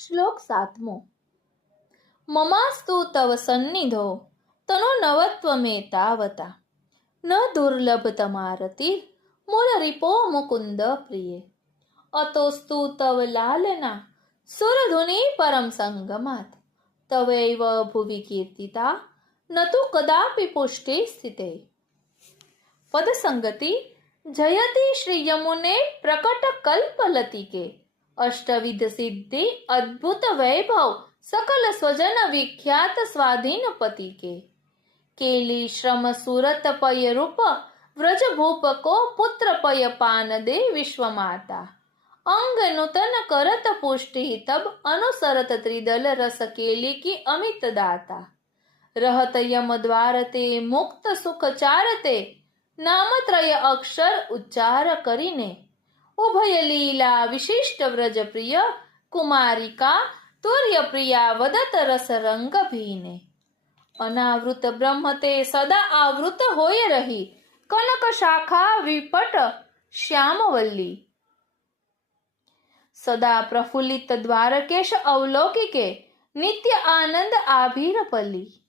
શ્લોક 7. મમાસ્તુ તવ સન્નિધો તનો નવત્વમે તાવતા ન દુર્લભતમારતિર મૂળરીપો મુકુંદ પ્રિયે અતોસ્તુ તવ લાલના સુરધુનિ પરમ સંગમાત તવૈવ ભુવિ કીર્તિતા ન તુ કદાપि પુષ્ટિ સ્થિતે. પદસંગતિ જયતિ શ્રી યમુને પ્રકટ કલ્પલતિકે અષ્ટવિધ સિદ્ધિ અદ્ભુત વૈભવ सकल स्वजन विख्यात स्वाधीन पति के केली श्रम सूरत पय रूप व्रज भूप को पुत्र पय पान दे विश्व माता अंग नूतन करत पुष्टि तब अनुसरत त्रिदल रस केली की अमित दाता रहत यम द्वारते मुक्त सुख चारते नामत्रय अक्षर उच्चार करीने उभय लीला विशिष्ट व्रज प्रिय कुमारिका तुर्य प्रिया वदत रस रंग भीने अनावृत ब्रह्म ते सदा आवृत होय रही कनक शाखा विपट श्यामवल्ली सदा प्रफुल्लित द्वारकेश अवलोकिके नित्य आनंद आभीर पल्ली